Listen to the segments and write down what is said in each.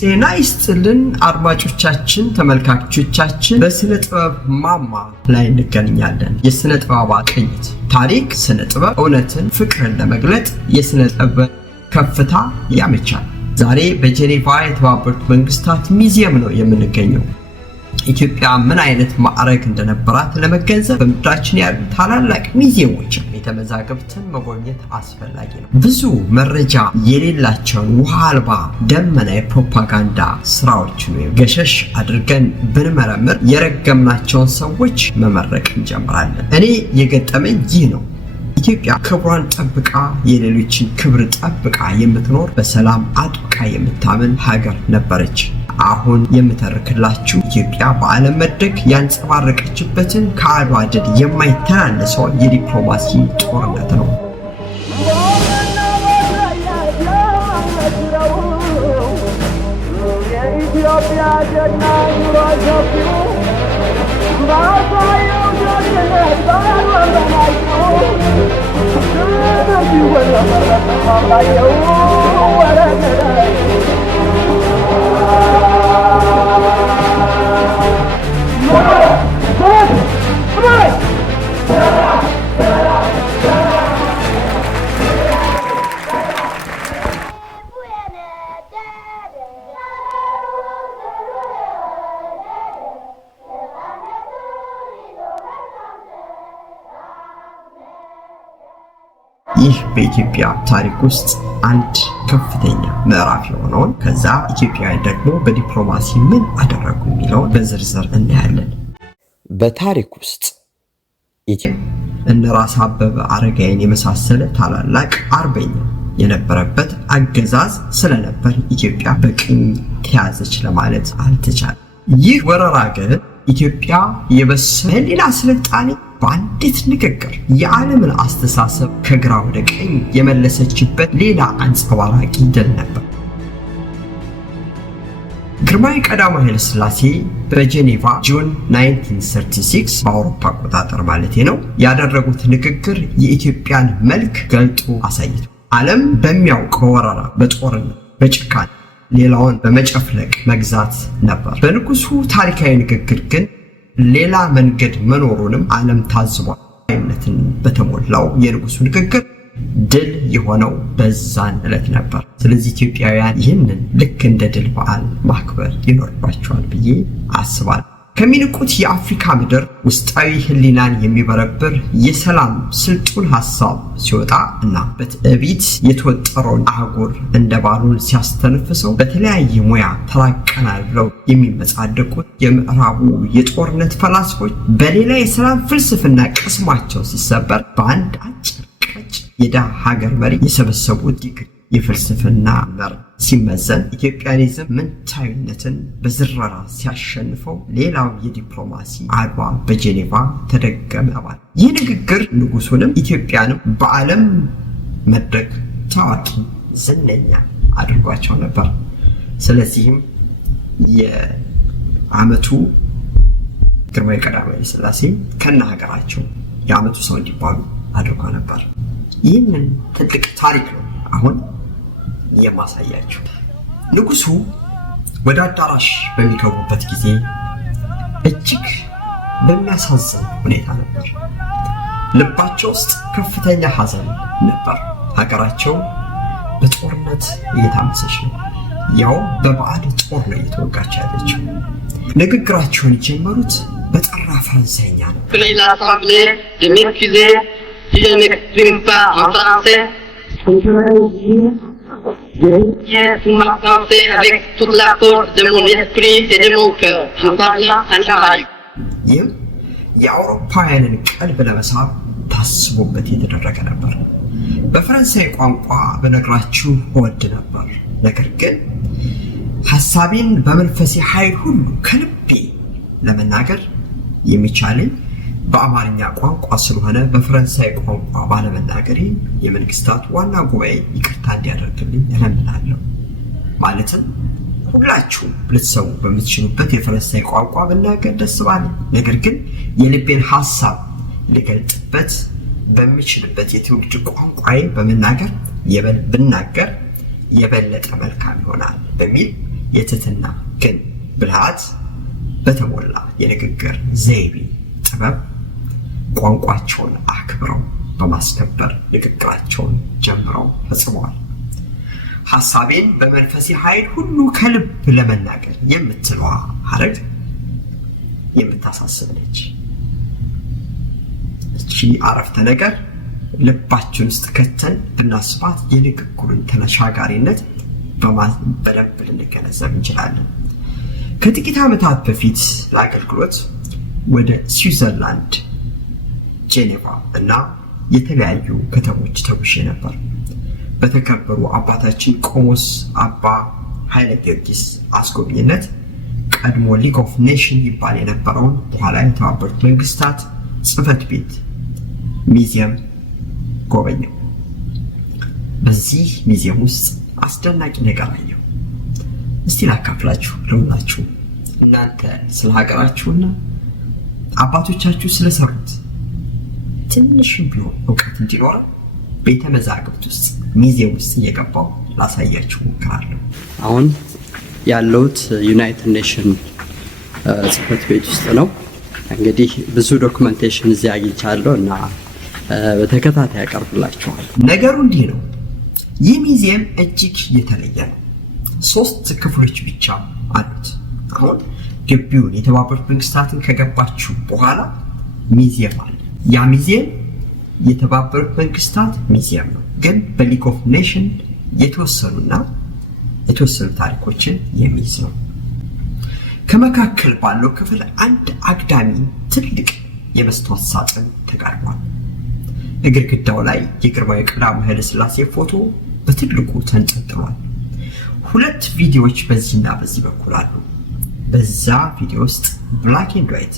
ጤና ይስጥልን አድማጮቻችን ተመልካቾቻችን በስነ ጥበብ ማማ ላይ እንገኛለን። የስነ ጥበብ ቅኝት ታሪክ ስነ ጥበብ እውነትን ፍቅርን ለመግለጥ የስነ ጥበብ ከፍታ ያመቻል። ዛሬ በጄኔቫ የተባበሩት መንግስታት ሙዚየም ነው የምንገኘው። ኢትዮጵያ ምን አይነት ማዕረግ እንደነበራት ለመገንዘብ በምድራችን ያሉ ታላላቅ ሙዚየሞች ቤተመዛግብትን መጎብኘት አስፈላጊ ነው። ብዙ መረጃ የሌላቸውን ውሃ አልባ ደመና የፕሮፓጋንዳ ስራዎችን ገሸሽ አድርገን ብንመረምር የረገምናቸውን ሰዎች መመረቅ እንጀምራለን። እኔ የገጠመኝ ይህ ነው። ኢትዮጵያ ክብሯን ጠብቃ የሌሎችን ክብር ጠብቃ የምትኖር በሰላም አጥብቃ የምታምን ሀገር ነበረች። አሁን የምተርክላችሁ ኢትዮጵያ በዓለም መድረክ ያንጸባረቀችበትን ከአድዋ ድል የማይተናነሰው የዲፕሎማሲ ጦርነት ነው። ይህ በኢትዮጵያ ታሪክ ውስጥ አንድ ከፍተኛ ምዕራፍ የሆነውን ከዛ ኢትዮጵያውያን ደግሞ በዲፕሎማሲ ምን አደረጉ የሚለውን በዝርዝር እናያለን። በታሪክ ውስጥ እነ ራስ አበበ አረጋይን የመሳሰለ ታላላቅ አርበኛ የነበረበት አገዛዝ ስለነበር ኢትዮጵያ በቅኝ ተያዘች ለማለት አልተቻለም። ይህ ወረራ ግን ኢትዮጵያ የበሰለ ሌላ ስልጣኔ በአንዲት ንግግር የዓለምን አስተሳሰብ ከግራ ወደ ቀኝ የመለሰችበት ሌላ አንጸባራቂ ድል ነበር። ግርማዊ ቀዳማዊ ኃይለ ሥላሴ በጄኔቫ ጁን 1936 በአውሮፓ አቆጣጠር ማለት ነው ያደረጉት ንግግር የኢትዮጵያን መልክ ገልጦ አሳይቷል። ዓለም በሚያውቀው ወረራ፣ በጦርነት፣ በጭካኔ ሌላውን በመጨፍለቅ መግዛት ነበር። በንጉሱ ታሪካዊ ንግግር ግን ሌላ መንገድ መኖሩንም ዓለም ታዝቧል። አይነትን በተሞላው የንጉሱ ንግግር ድል የሆነው በዛን ዕለት ነበር። ስለዚህ ኢትዮጵያውያን ይህንን ልክ እንደ ድል በዓል ማክበር ይኖርባቸዋል ብዬ አስባለሁ። ከሚንቁት የአፍሪካ ምድር ውስጣዊ ህሊናን የሚበረብር የሰላም ስልጡን ሐሳብ ሲወጣ እና በትዕቢት የተወጠረውን አህጉር እንደ ባሉን ሲያስተነፍሰው በተለያየ ሙያ ተራቀናል ብለው የሚመጻደቁት የምዕራቡ የጦርነት ፈላስፎች በሌላ የሰላም ፍልስፍና ቅስማቸው ሲሰበር በአንድ አጭር ቀጭ የድሃ ሀገር መሪ የሰበሰቡት ዲግሪ የፍልስፍና መር ሲመዘን ኢትዮጵያኒዝም ምንታዊነትን በዝረራ ሲያሸንፈው ሌላው የዲፕሎማሲ አድዋ በጄኔቫ ተደገመ። ይህ ንግግር ንጉሱንም ኢትዮጵያንም በዓለም መድረክ ታዋቂ ዝነኛ አድርጓቸው ነበር። ስለዚህም የዓመቱ ግርማዊ ቀዳማዊ ኃይለ ሥላሴ ከነ ሀገራቸው የዓመቱ ሰው እንዲባሉ አድርጓ ነበር። ይህንን ትልቅ ታሪክ ነው አሁን የማሳያችሁ። ንጉሱ ወደ አዳራሽ በሚገቡበት ጊዜ እጅግ በሚያሳዝን ሁኔታ ነበር። ልባቸው ውስጥ ከፍተኛ ሐዘን ነበር። ሀገራቸው በጦርነት እየታመሰች ነው። ያው በባዕድ ጦር ነው እየተወጋች ያለችው። ንግግራቸውን የጀመሩት በጠራ ፈረንሳይኛ ነው። ይህም የአውሮፓውያንን ቀልብ ለመሳብ ታስቦበት የተደረገ ነበር። በፈረንሳይ ቋንቋ በነግራችሁ እወድ ነበር፣ ነገር ግን ሐሳቤን በመንፈሴ ኃይል ሁሉ ከልቤ ለመናገር የሚቻለኝ በአማርኛ ቋንቋ ስለሆነ በፈረንሳይ ቋንቋ ባለመናገሬ የመንግስታት ዋና ጉባኤ ይቅርታ እንዲያደርግልኝ እለምናለሁ። ማለትም ሁላችሁ ልትሰሙ በምትችሉበት የፈረንሳይ ቋንቋ ብናገር ደስ ባለኝ፣ ነገር ግን የልቤን ሐሳብ ልገልጥበት በሚችልበት የትውልድ ቋንቋዬ በመናገር ብናገር የበለጠ መልካም ይሆናል በሚል የትህትና ግን ብልሃት በተሞላ የንግግር ዘይቤ ጥበብ ቋንቋቸውን አክብረው በማስከበር ንግግራቸውን ጀምረው ፈጽመዋል። ሐሳቤን በመንፈሴ ኃይል ሁሉ ከልብ ለመናገር የምትለዋ ሐረግ የምታሳስብ ነች። እቺ አረፍተ ነገር ልባችን ውስጥ ከተን ብናስባት የንግግሩን ተሻጋሪነት በደንብ ልንገነዘብ እንችላለን። ከጥቂት ዓመታት በፊት ለአገልግሎት ወደ ስዊዘርላንድ ጄኔቫ እና የተለያዩ ከተሞች ተጉዤ ነበር። በተከበሩ አባታችን ቆሞስ አባ ኃይለ ጊዮርጊስ አስጎብኝነት ቀድሞ ሊግ ኦፍ ኔሽን ይባል የነበረውን በኋላ የተባበሩት መንግስታት ጽሕፈት ቤት ሚዚየም ጎበኘው። በዚህ ሚዚየም ውስጥ አስደናቂ ነገር አየሁ። እስቲ ላካፍላችሁ ለሁላችሁ። እናንተ ስለ ሀገራችሁና አባቶቻችሁ ስለሰሩት ትንሽም ቢሆን እውቀት እንዲኖር ቤተ መዛግብት ውስጥ ሚዚየም ውስጥ እየገባው ላሳያችሁ እሞክራለሁ። አሁን ያለሁት ዩናይትድ ኔሽን ጽሕፈት ቤት ውስጥ ነው። እንግዲህ ብዙ ዶክመንቴሽን እዚህ አግኝቻለሁ እና በተከታታይ ያቀርብላችኋል። ነገሩ እንዲህ ነው። ይህ ሚዚየም እጅግ የተለየ ነው። 3 ክፍሎች ብቻ አሉት። አሁን ግቢውን የተባበሩት መንግስታትን ከገባችሁ በኋላ ሚዚየም አለ። ያ ሚዚየም የተባበሩት መንግስታት ሚዚየም ነው፣ ግን በሊግ ኦፍ ኔሽን የተወሰኑ ታሪኮችን የሚይዝ ነው። ከመካከል ባለው ክፍል አንድ አግዳሚ ትልቅ የመስታወት ሳጥን ተጋድሟል። ግድግዳው ላይ የግርማዊ ቀዳማዊ ኃይለ ሥላሴ ፎቶ በትልቁ ተንጠልጥሏል። 2 ቪዲዮዎች በዚህና በዚህ በኩል አሉ። በዛ ቪዲዮ ውስጥ ብላክ ኤንድ ዋይት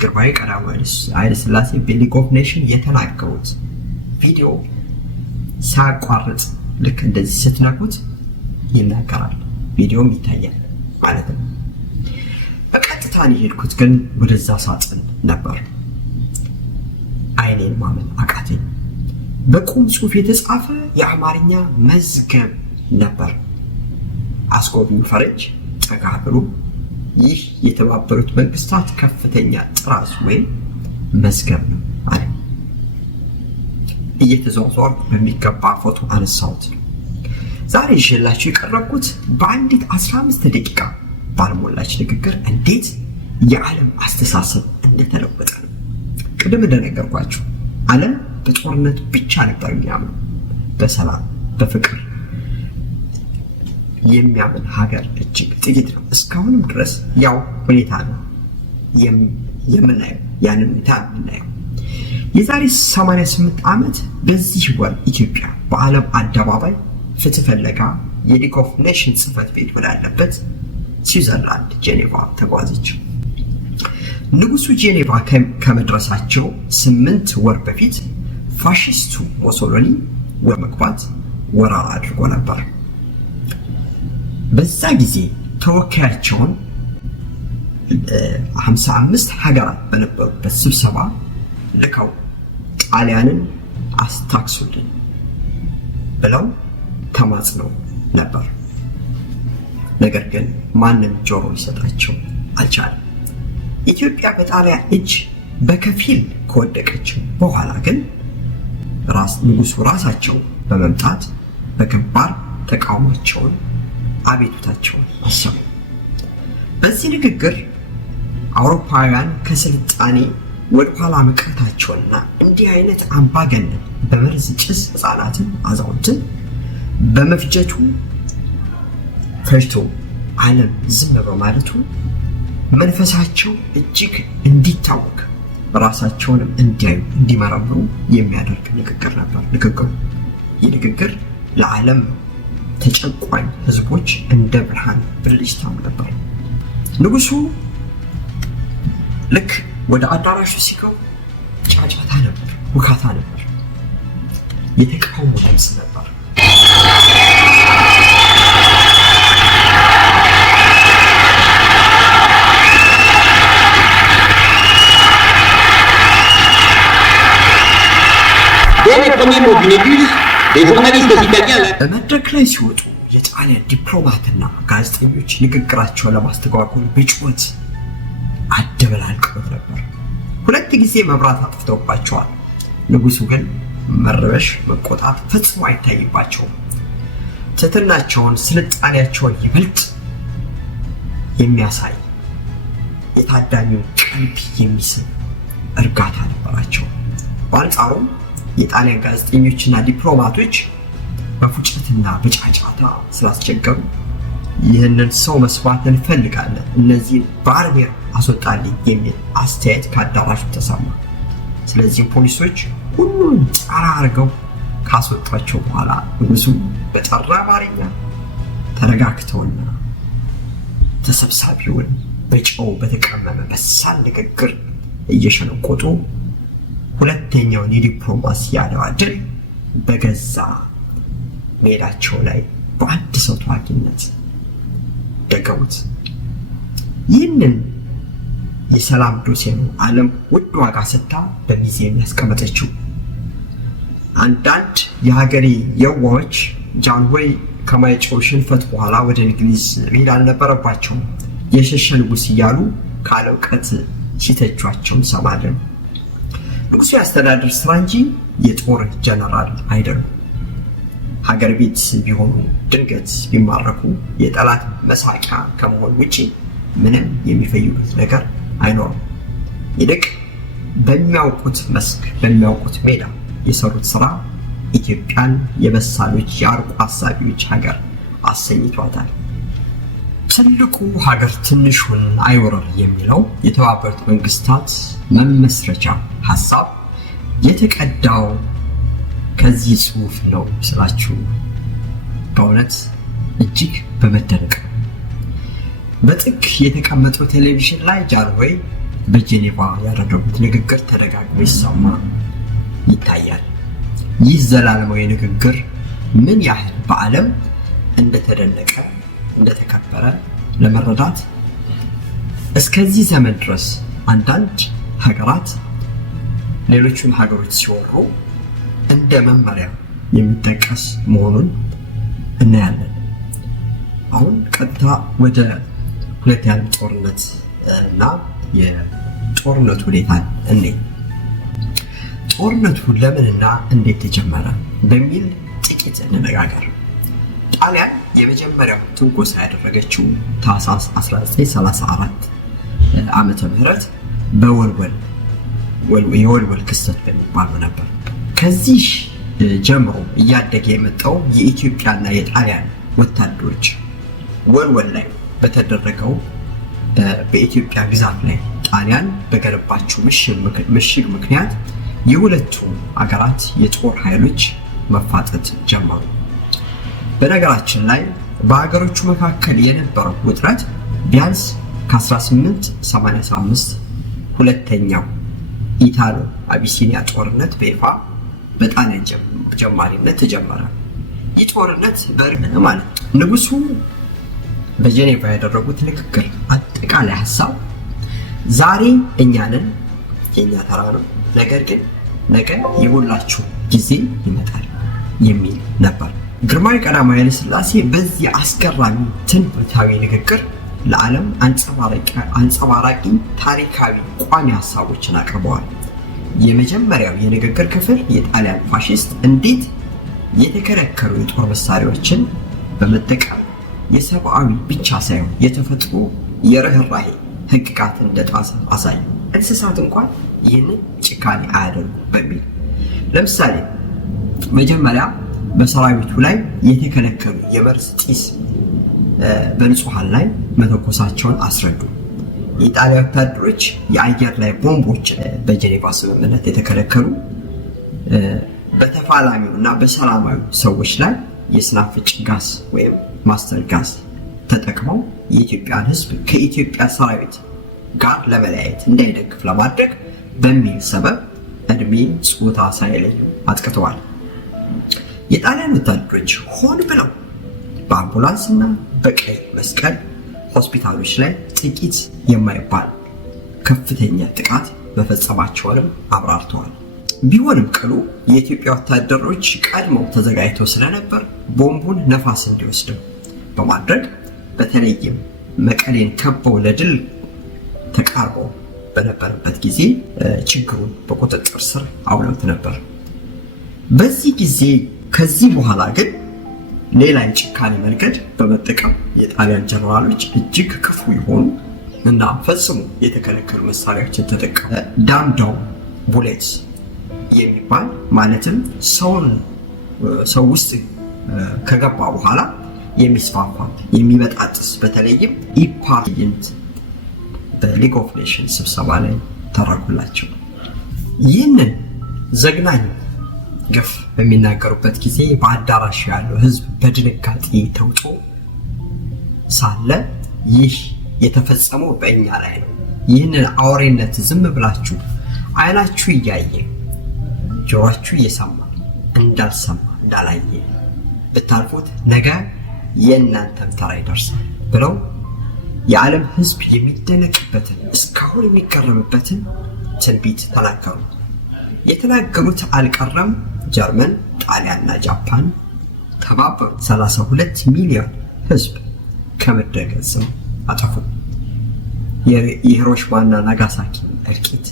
ግርማዊ ቀዳማዊ ኃይለ ሥላሴ በሊግ ኦፍ ኔሽን የተናገሩት ቪዲዮ ሳያቋርጥ ልክ እንደዚህ ስትነኩት ይናገራል፣ ቪዲዮም ይታያል ማለት ነው። በቀጥታ የሄድኩት ግን ወደዛ ሳጥን ነበር። አይኔን ማመን አቃተኝ። በቁም ጽሑፍ የተጻፈ የአማርኛ መዝገብ ነበር። አስጎብኙ ፈረንጅ ጠጋ ብሎ ይህ የተባበሩት መንግስታት ከፍተኛ ጥራዝ ወይም መዝገብ ነው አለ። እየተዟዟርኩ በሚገባ ፎቶ አነሳሁት። ዛሬ ይዤላችሁ የቀረብኩት በአንዲት 15 ደቂቃ ባልሞላች ንግግር እንዴት የዓለም አስተሳሰብ እንደተለወጠ ነው። ቅድም እንደነገርኳችሁ ዓለም በጦርነት ብቻ ነበር የሚያምነው። በሰላም በፍቅር የሚያምን ሀገር እጅግ ጥቂት ነው። እስካሁንም ድረስ ያው ሁኔታ ነው የምናየው፣ ያንን ሁኔታ የምናየው። የዛሬ 88 ዓመት በዚህ ወር ኢትዮጵያ በዓለም አደባባይ ፍትህ ፈለጋ የሊግ ኦፍ ኔሽን ጽሕፈት ቤት ወዳለበት ስዊዘርላንድ ጄኔቫ ተጓዘች። ንጉሱ ጄኔቫ ከመድረሳቸው 8 ወር በፊት ፋሺስቱ ሞሶሎኒ ወደ መግባት ወረራ አድርጎ ነበር። በዛ ጊዜ ተወካያቸውን 55 ሀገራት በነበሩበት ስብሰባ ልከው ጣሊያንን አስታክሱልን ብለው ተማጽነው ነበር። ነገር ግን ማንም ጆሮ ሊሰጣቸው አልቻለም። ኢትዮጵያ በጣሊያን እጅ በከፊል ከወደቀች በኋላ ግን ንጉሱ ራሳቸው በመምጣት በግንባር ተቃውሟቸውን አቤቱታቸውን አሰሙ። በዚህ ንግግር አውሮፓውያን ከስልጣኔ ወደ ኋላ መቅረታቸውና እንዲህ አይነት አምባገነን በመርዝ ጭስ ሕፃናትን አዛውንትን በመፍጀቱ ፈጅቶ ዓለም ዝም በማለቱ መንፈሳቸው እጅግ እንዲታወቅ ራሳቸውንም እንዲያዩ እንዲመረምሩ የሚያደርግ ንግግር ነበር። ይህ ንግግር ለዓለም ተጨቋኝ ህዝቦች እንደ ብርሃን ብልጭታም ነበር። ንጉሱ ልክ ወደ አዳራሹ ሲገቡ ጫጫታ ነበር፣ ውካታ ነበር፣ የተቃውሞ ድምፅ ነበር። በመድረክ ላይ ሲወጡ የጣሊያን ዲፕሎማትና ጋዜጠኞች ንግግራቸውን ለማስተጓጎል በጩኸት አደበላልቀውት ነበር። 2 ጊዜ መብራት አጥፍተውባቸዋል። ንጉሱ ግን መረበሽ፣ መቆጣት ፈጽሞ አይታይባቸውም። ትህትናቸውን፣ ስልጣኔያቸውን ይበልጥ የሚያሳይ የታዳሚውን ቀልብ የሚስብ እርጋታ ነበራቸው። በአንጻሩም የጣሊያን ጋዜጠኞችና ዲፕሎማቶች በፉጨትና በጫጫታ ስላስቸገሩ ይህንን ሰው መስዋዕት እንፈልጋለን፣ እነዚህን ባርቤር አስወጣልኝ የሚል አስተያየት ከአዳራሹ ተሰማ። ስለዚህም ፖሊሶች ሁሉንም ጫራ አድርገው ካስወጧቸው በኋላ ንጉሱ በጠራ አማርኛ ተረጋግተውና ተሰብሳቢውን በጨው በተቀመመ በሳል ንግግር እየሸነቆጡ ሁለተኛውን የዲፕሎማሲ አድዋ ድል በገዛ ሜዳቸው ላይ በአንድ ሰው ተዋጊነት ደገሙት። ይህንን የሰላም ዶሴ ነው ዓለም ውድ ዋጋ ሰጥታ በሚዚየም ያስቀመጠችው። አንዳንድ የሀገሬ የዋዎች ጃንሆይ ከማይጨው ሽንፈት በኋላ ወደ እንግሊዝ መሄድ አልነበረባቸውም፣ የሸሸ ንጉስ እያሉ ካለ እውቀት ሲተቿቸው እንሰማለን። ንጉሱ ያስተዳድር ስራ እንጂ የጦር ጀነራል አይደሉም። ሀገር ቤት ቢሆኑ ድንገት ቢማረኩ የጠላት መሳቂያ ከመሆን ውጪ ምንም የሚፈይዱት ነገር አይኖርም። ይልቅ በሚያውቁት መስክ በሚያውቁት ሜዳ የሰሩት ስራ ኢትዮጵያን የበሳሎች የአርቆ ሀሳቢዎች ሀገር አሰኝቷታል። ትልቁ ሀገር ትንሹን አይወረር የሚለው የተባበሩት መንግስታት መመስረቻ ሀሳብ የተቀዳው ከዚህ ጽሑፍ ነው ስላችሁ በእውነት እጅግ በመደነቅ በጥግ የተቀመጠው ቴሌቪዥን ላይ ጃንሆይ በጄኔቫ ያደረጉት ንግግር ተደጋግሞ ይሰማ ይታያል። ይህ ዘላለማዊ ንግግር ምን ያህል በዓለም እንደተደነቀ እንደተከበረ ለመረዳት እስከዚህ ዘመን ድረስ አንዳንድ ሀገራት ሌሎቹን ሀገሮች ሲወሩ እንደ መመሪያ የሚጠቀስ መሆኑን እናያለን። አሁን ቀጥታ ወደ ሁለተኛው የዓለም ጦርነት እና የጦርነቱ ሁኔታ እንይ። ጦርነቱ ለምንና እንዴት ተጀመረ በሚል ጥቂት እንነጋገር። ጣሊያን የመጀመሪያው ትንኮሳ ያደረገችው ታህሳስ 1934 ዓመተ ምህረት የወልወል ክስተት በሚባለው ነበር። ከዚህ ጀምሮ እያደገ የመጣው የኢትዮጵያና የጣሊያን ወታደሮች ወልወል ላይ በተደረገው በኢትዮጵያ ግዛት ላይ ጣሊያን በገነባቸው ምሽግ ምክንያት የሁለቱ አገራት የጦር ኃይሎች መፋጠጥ ጀመሩ። በነገራችን ላይ በሀገሮቹ መካከል የነበረው ውጥረት ቢያንስ ከ1885 ሁለተኛው ኢታሎ አቢሲኒያ ጦርነት በይፋ በጣሊያን ጀማሪነት ተጀመረ። ይህ ጦርነት በእርግጥ ማለት ንጉሱ በጄኔቫ ያደረጉት ንግግር አጠቃላይ ሀሳብ ዛሬ እኛንን የኛ ተራ ነው፣ ነገር ግን ነገ የሁላችሁ ጊዜ ይመጣል የሚል ነበር። ግርማዊ ቀዳማዊ ኃይለ ሥላሴ በዚህ አስገራሚ ትንቢታዊ ንግግር ለዓለም አንጸባራቂ ታሪካዊ ቋሚ ሀሳቦችን አቅርበዋል። የመጀመሪያው የንግግር ክፍል የጣሊያን ፋሽስት እንዴት የተከለከሉ የጦር መሳሪያዎችን በመጠቀም የሰብአዊ ብቻ ሳይሆን የተፈጥሮ የርህራሄ ህግጋት እንደጣሰ አሳዩ። እንስሳት እንኳን ይህንን ጭካኔ አያደርጉ በሚል ለምሳሌ መጀመሪያ በሰራዊቱ ላይ የተከለከሉ የመርዝ ጢስ በንጹሃን ላይ መተኮሳቸውን አስረዱ። የጣሊያን ወታደሮች የአየር ላይ ቦምቦች በጄኔቫ ስምምነት የተከለከሉ በተፋላሚው እና በሰላማዊ ሰዎች ላይ የስናፍጭ ጋዝ ወይም ማስተር ጋዝ ተጠቅመው የኢትዮጵያን ህዝብ ከኢትዮጵያ ሰራዊት ጋር ለመለያየት እንዳይደግፍ ለማድረግ በሚል ሰበብ እድሜ ጾታ ሳይለዩ አጥቅተዋል። የጣሊያን ወታደሮች ሆን ብለው በአምቡላንስ እና በቀይ መስቀል ሆስፒታሎች ላይ ጥቂት የማይባል ከፍተኛ ጥቃት መፈጸማቸውንም አብራርተዋል። ቢሆንም ቅሉ የኢትዮጵያ ወታደሮች ቀድመው ተዘጋጅተው ስለነበር ቦምቡን ነፋስ እንዲወስደው በማድረግ በተለይም መቀሌን ከበው ለድል ተቃርበው በነበረበት ጊዜ ችግሩን በቁጥጥር ስር አውለውት ነበር። በዚህ ጊዜ ከዚህ በኋላ ግን ሌላ የጭካኔ መንገድ በመጠቀም የጣሊያን ጀነራሎች እጅግ ክፉ የሆኑ እና ፈጽሞ የተከለከሉ መሳሪያዎችን ተጠቀሙ። ዳምዳው ቡሌትስ የሚባል ማለትም ሰው ውስጥ ከገባ በኋላ የሚስፋፋ የሚበጣጥስ በተለይም ኢፓርቲንት በሊግ ኦፍ ኔሽንስ ስብሰባ ላይ ተራኩላቸው። ይህንን ዘግናኝ ግፍ በሚናገሩበት ጊዜ በአዳራሽ ያለው ህዝብ በድንጋጤ ተውጦ ሳለ ይህ የተፈጸመው በእኛ ላይ ነው። ይህንን አውሬነት ዝም ብላችሁ አይናችሁ እያየ ጆሮአችሁ እየሰማ እንዳልሰማ እንዳላየ ብታልፉት ነገ የእናንተም ተራ ይደርሳል ብለው የዓለም ህዝብ የሚደነቅበትን እስካሁን የሚገረምበትን ትንቢት ተናገሩ። የተናገሩት አልቀረም። ጀርመን፣ ጣሊያንና ጃፓን ተባበሩ። 32 ሚሊዮን ህዝብ ከምድረ ገጽም አጠፉ። የሂሮሺማና ናጋሳኪ እልቂት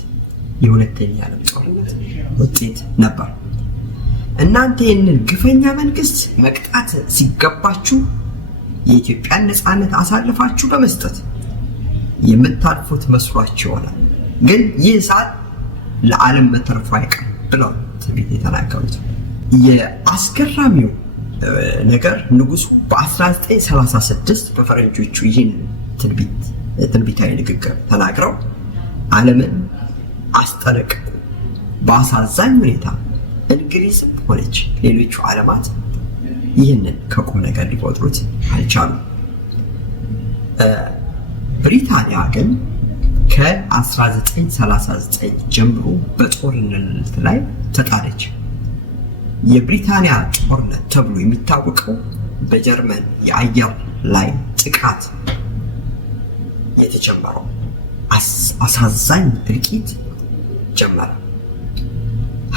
የሁለተኛ ዓለም ጦርነት ውጤት ነበር። እናንተ ይህንን ግፈኛ መንግስት መቅጣት ሲገባችሁ የኢትዮጵያን ነፃነት አሳልፋችሁ በመስጠት የምታልፉት መስሏችሁ ይሆናል። ግን ይህ እሳት ለዓለም መተርፎ አይቀርም ብለው ትንቢት የተናገሩት። የአስገራሚው ነገር ንጉሱ በ1936 በፈረንጆቹ ይህን ትንቢታዊ ንግግር ተናግረው ዓለምን አስጠነቀቁ። በአሳዛኝ ሁኔታ እንግሊዝም ሆነች ሌሎቹ ዓለማት ይህንን ከቁም ነገር ሊቆጥሩት አልቻሉም። ብሪታንያ ግን ከ1939 ጀምሮ በጦርነት ላይ ተጣለች። የብሪታንያ ጦርነት ተብሎ የሚታወቀው በጀርመን የአየር ላይ ጥቃት የተጀመረው አሳዛኝ እልቂት ጀመረ።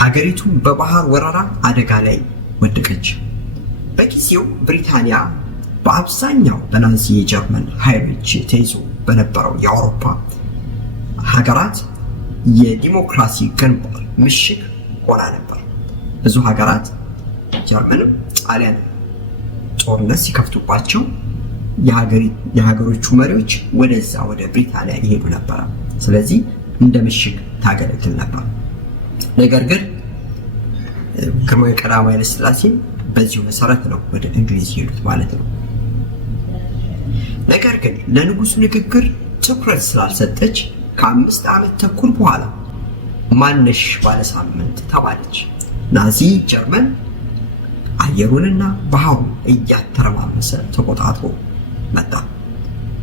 ሀገሪቱ በባህር ወረራ አደጋ ላይ ወደቀች። በጊዜው ብሪታንያ በአብዛኛው በናዚ የጀርመን ኃይሎች ተይዞ በነበረው የአውሮፓ ሀገራት የዲሞክራሲ ግንባር ምሽግ ሆና ነበር። ብዙ ሀገራት ጀርመንም ጣሊያን ጦርነት ሲከፍቱባቸው የሀገሮቹ መሪዎች ወደዛ ወደ ብሪታንያ ይሄዱ ነበር። ስለዚህ እንደ ምሽግ ታገለግል ነበር። ነገር ግን ግርማዊ ቀዳማዊ ኃይለ ሥላሴ በዚሁ መሰረት ነው ወደ እንግሊዝ ይሄዱት ማለት ነው። ነገር ግን ለንጉሱ ንግግር ትኩረት ስላልሰጠች ከ5 ዓመት ተኩል በኋላ ማነሽ ባለሳምንት ተባለች። ናዚ ጀርመን አየሩንና ባህሩን እያተረማመሰ ተቆጣጥሮ መጣ።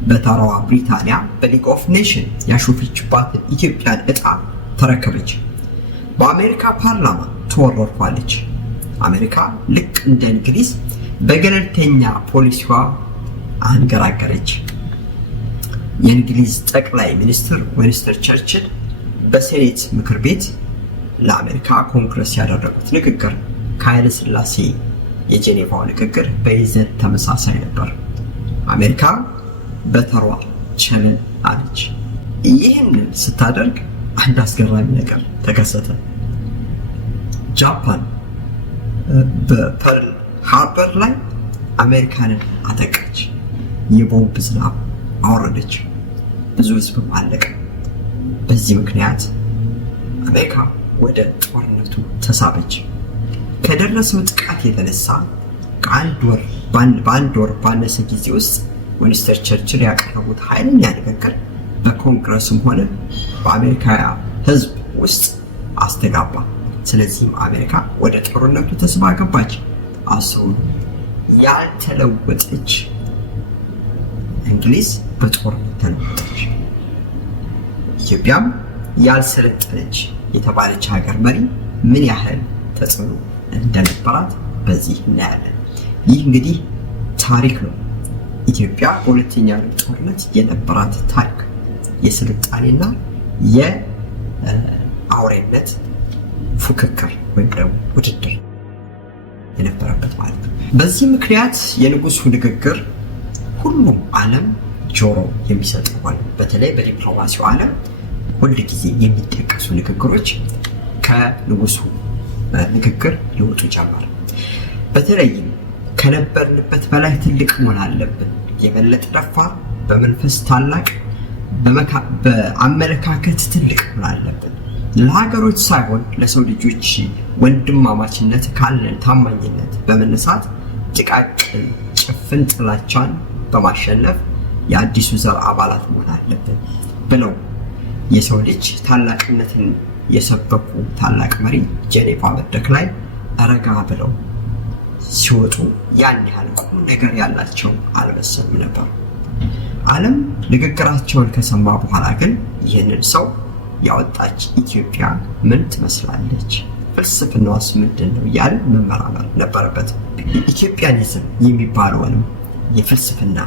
በተራዋ ብሪታንያ በሊግ ኦፍ ኔሽን ያሾፈችባትን ኢትዮጵያን ዕጣ ተረከበች። በአሜሪካ ፓርላማ ተወረርኳለች። አሜሪካ ልክ እንደ እንግሊዝ በገለልተኛ ፖሊሲዋ አንገራገረች። የእንግሊዝ ጠቅላይ ሚኒስትር ዊንስተን ቸርችል በሴኔት ምክር ቤት ለአሜሪካ ኮንግረስ ያደረጉት ንግግር ከኃይለ ሥላሴ የጄኔቫው ንግግር በይዘት ተመሳሳይ ነበር። አሜሪካ በተሯ ቸለን አለች። ይህንን ስታደርግ አንድ አስገራሚ ነገር ተከሰተ። ጃፓን በፐርል ሃርበር ላይ አሜሪካንን አጠቃች። የቦምብ ዝናብ አወረደች። ብዙ ህዝብም አለቀ። በዚህ ምክንያት አሜሪካ ወደ ጦርነቱ ተሳበች። ከደረሰው ጥቃት የተነሳ በአንድ ወር ባነሰ ጊዜ ውስጥ ዊንስተን ቸርችል ያቀረቡት ኃይለኛ ንግግር በኮንግረስም ሆነ በአሜሪካ ህዝብ ውስጥ አስተጋባ። ስለዚህም አሜሪካ ወደ ጦርነቱ ተስባ ገባች። አስሩ ያልተለወጠች እንግሊዝ በጦርነት ተለወጠች። ኢትዮጵያም ያልሰለጠነች የተባለች ሀገር መሪ ምን ያህል ተጽዕኖ እንደነበራት በዚህ እናያለን። ይህ እንግዲህ ታሪክ ነው። ኢትዮጵያ በሁለተኛው ዓለም ጦርነት የነበራት ታሪክ የስልጣኔና የአውሬነት ፉክክር ወይም ደግሞ ውድድር የነበረበት ማለት ነው። በዚህ ምክንያት የንጉሱ ንግግር ሁሉም ዓለም ጆሮ የሚሰጠው ሆነ። በተለይ በዲፕሎማሲው ዓለም ሁል ጊዜ የሚጠቀሱ ንግግሮች ከንጉሱ ንግግር ሊወጡ ጀመረ። በተለይም ከነበርንበት በላይ ትልቅ መሆን አለብን፣ የበለጠ ደፋር፣ በመንፈስ ታላቅ፣ በአመለካከት ትልቅ መሆን አለብን፣ ለሀገሮች ሳይሆን ለሰው ልጆች ወንድማማችነት ካለን ታማኝነት በመነሳት ጥቃቅን ጭፍን ጥላቻን በማሸነፍ የአዲሱ ዘር አባላት መሆን አለብን ብለው የሰው ልጅ ታላቅነትን የሰበኩ ታላቅ መሪ ጄኔቫ መድረክ ላይ ረጋ ብለው ሲወጡ ያን ያህል ቁም ነገር ያላቸው አልመሰሉም ነበር። ዓለም ንግግራቸውን ከሰማ በኋላ ግን ይህንን ሰው ያወጣች ኢትዮጵያ ምን ትመስላለች፣ ፍልስፍናዋስ ምንድን ነው እያለ መመራመር ነበረበት። ኢትዮጵያኒዝም የሚባለውንም የፍልስፍና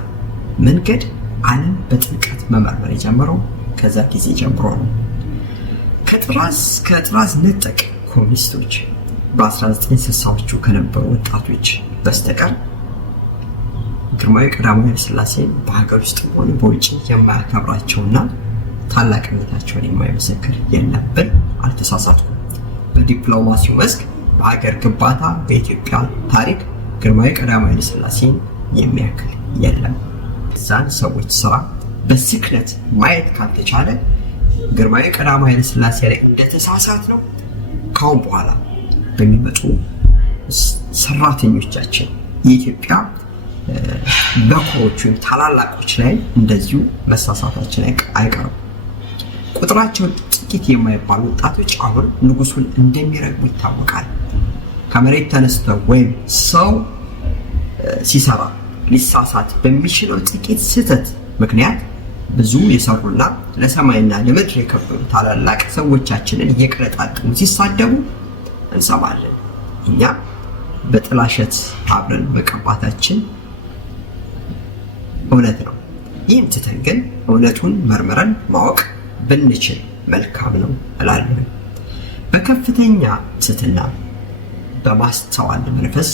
መንገድ ዓለም በጥልቀት መመርመር የጀመረው ከዛ ጊዜ ጀምሮ ነው። ከጥራዝ ነጠቅ ኮሚኒስቶች በ1960ዎቹ ከነበሩ ወጣቶች በስተቀር ግርማዊ ቀዳማዊ ኃይለ ሥላሴን በሀገር ውስጥ ሆነ በውጭ የማያከብራቸውና ታላቅነታቸውን የማይመሰክር የለም ብል አልተሳሳትኩም። በዲፕሎማሲው መስክ፣ በሀገር ግንባታ፣ በኢትዮጵያ ታሪክ ግርማዊ ቀዳማዊ ኃይለ ሥላሴን የሚያክል የለም። እዛን ሰዎች ስራ በስክነት ማየት ካልተቻለ ግርማዊ ቀዳማዊ ኃይለ ሥላሴ ላይ እንደተሳሳት ነው ካሁን በኋላ በሚመጡ ሰራተኞቻችን የኢትዮጵያ በኩሮች ወይም ታላላቆች ላይ እንደዚሁ መሳሳታችን አይቀርም። ቁጥራቸው ጥቂት የማይባሉ ወጣቶች አሁን ንጉሱን እንደሚረግሙ ይታወቃል። ከመሬት ተነስተው ወይም ሰው ሲሰራ ሊሳሳት በሚችለው ጥቂት ስህተት ምክንያት ብዙ የሰሩና ለሰማይና ለምድር የከበሩ ታላላቅ ሰዎቻችንን እየቀለጣጠሙ ሲሳደቡ እንሰማለን። እኛ በጥላሸት አብረን መቀባታችን እውነት ነው። ይህን ትተን ግን እውነቱን መርምረን ማወቅ ብንችል መልካም ነው እላለሁ። በከፍተኛ ትሕትና በማስተዋል መንፈስ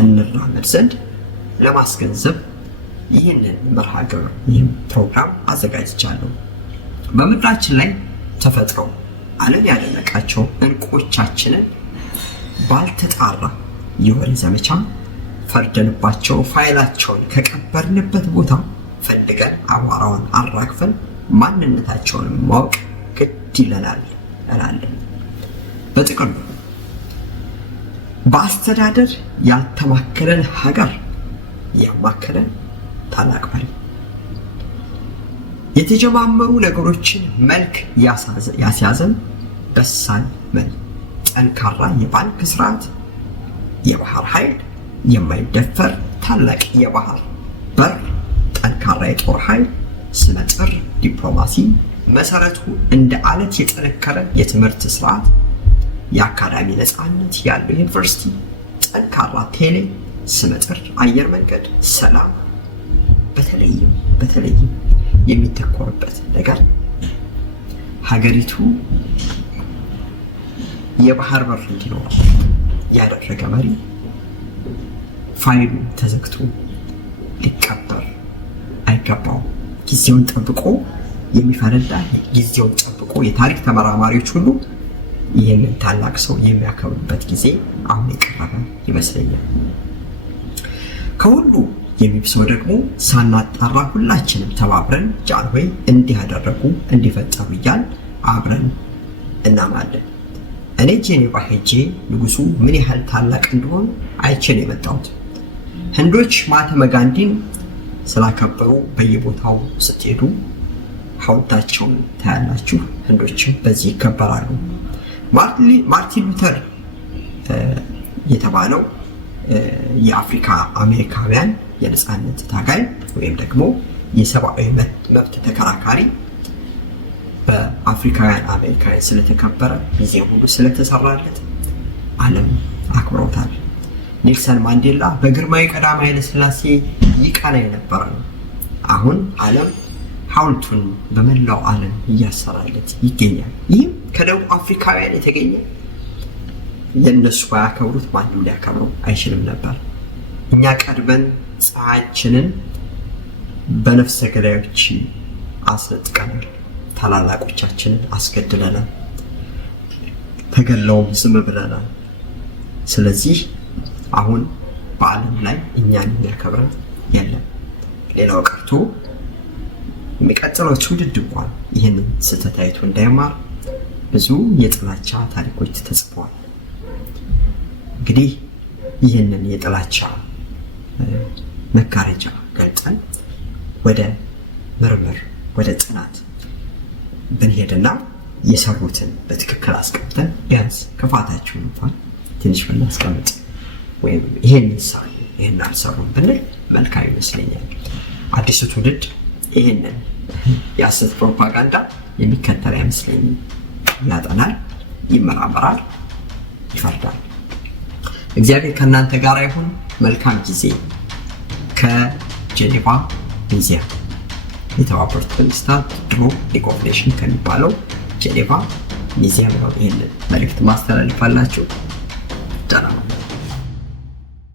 እንራመድ ዘንድ ለማስገንዘብ ይህንን መርሃ ግብር ይህም ፕሮግራም አዘጋጅቻለሁ። በምድራችን ላይ ተፈጥረው ዓለም ያደነቃቸው እንቁዎቻችንን ባልተጣራ የወሬ ዘመቻ ፈርደንባቸው ፋይላቸውን ከቀበርንበት ቦታ ፈልገን አቧራውን አራግፈን ማንነታቸውን ማወቅ ግድ ይለናል እላለሁ። በጥቅሉ በአስተዳደር ያልተማከለን ሀገር ያማከለ ታላቅ መሪ፣ የተጀማመሩ ነገሮችን መልክ ያስያዘን በሳል መሪ፣ ጠንካራ የባንክ ስርዓት፣ የባህር ኃይል፣ የማይደፈር ታላቅ የባህር በር፣ ጠንካራ የጦር ኃይል፣ ስመጥር ዲፕሎማሲ፣ መሰረቱ እንደ አለት የጠነከረ የትምህርት ስርዓት፣ የአካዳሚ ነፃነት ያለው ዩኒቨርሲቲ፣ ጠንካራ ቴሌ፣ ስመጥር አየር መንገድ፣ ሰላም። በተለይም የሚተኮርበት ነገር ሀገሪቱ የባህር በር እንዲኖር ያደረገ መሪ ፋይሉ ተዘግቶ ሊቀበር አይገባውም። ጊዜውን ጠብቆ የሚፈነዳ ጊዜውን ጠብቆ የታሪክ ተመራማሪዎች ሁሉ ይህንን ታላቅ ሰው የሚያከብሩበት ጊዜ አሁን የቀረበ ይመስለኛል። ከሁሉ የሚብሰው ደግሞ ሳናጣራ ሁላችንም ተባብረን ጃንሆይ እንዲህ ያደረጉ እንዲፈጠሩ እያል አብረን እናማለን። እኔ ጄኔቫ ሄጄ ንጉሱ ምን ያህል ታላቅ እንደሆኑ አይቼ ነው የመጣሁት። ህንዶች ማህተመ ጋንዲን ስላከበሩ በየቦታው ስትሄዱ ሐውልታቸውን ታያላችሁ። ህንዶችም በዚህ ይከበራሉ። ማርቲን ሉተር የተባለው የአፍሪካ አሜሪካውያን የነፃነት ታጋይ ወይም ደግሞ የሰብአዊ መብት ተከራካሪ በአፍሪካውያን አሜሪካውያን ስለተከበረ ጊዜ ሁሉ ስለተሰራለት ዓለም አክብሮታል። ኔልሰን ማንዴላ በግርማዊ ቀዳማዊ ኃይለ ሥላሴ ይቀና የነበረ ነው። አሁን ዓለም ሐውልቱን በመላው ዓለም እያሰራለት ይገኛል። ይህም ከደቡብ አፍሪካውያን የተገኘ የእነሱ ባያከብሩት ማንም ሊያከብረው አይችልም ነበር። እኛ ቀድመን ፀሐያችንን በነፍሰ ገዳዮች አስነጥቀናል። ታላላቆቻችንን አስገድለናል። ተገለውም ዝም ብለናል። ስለዚህ አሁን በዓለም ላይ እኛን የሚያከብረን የለም። ሌላው ቀርቶ የሚቀጥለው ትውልድ እንኳን ይህንን ስህተት አይቶ እንዳይማር ብዙ የጥላቻ ታሪኮች ተጽፈዋል። እንግዲህ ይህንን የጥላቻ መጋረጃ ገልጠን ወደ ምርምር ወደ ጥናት ብንሄድና የሰሩትን በትክክል አስቀምጠን ቢያንስ ክፋታቸውን እንኳን ትንሽ ብናስቀምጥ ወይም ይሄን ይሳሉ ይሄን አልሰሩም ብንል መልካም ይመስለኛል። አዲሱ ትውልድ ይሄንን የሐሰት ፕሮፓጋንዳ የሚከተል አይመስለኝም። ያጠናል፣ ይመራመራል፣ ይፈርዳል። እግዚአብሔር ከእናንተ ጋር ይሁን። መልካም ጊዜ። ከጄኔቫ ሚዚየም የተባበሩት መንግስታት ድሮ ሊግ ኦፍ ኔሽንስ ከሚባለው ጄኔቫ ሚዚየም ነው ይህንን መልእክት ማስተላለፋላችሁ።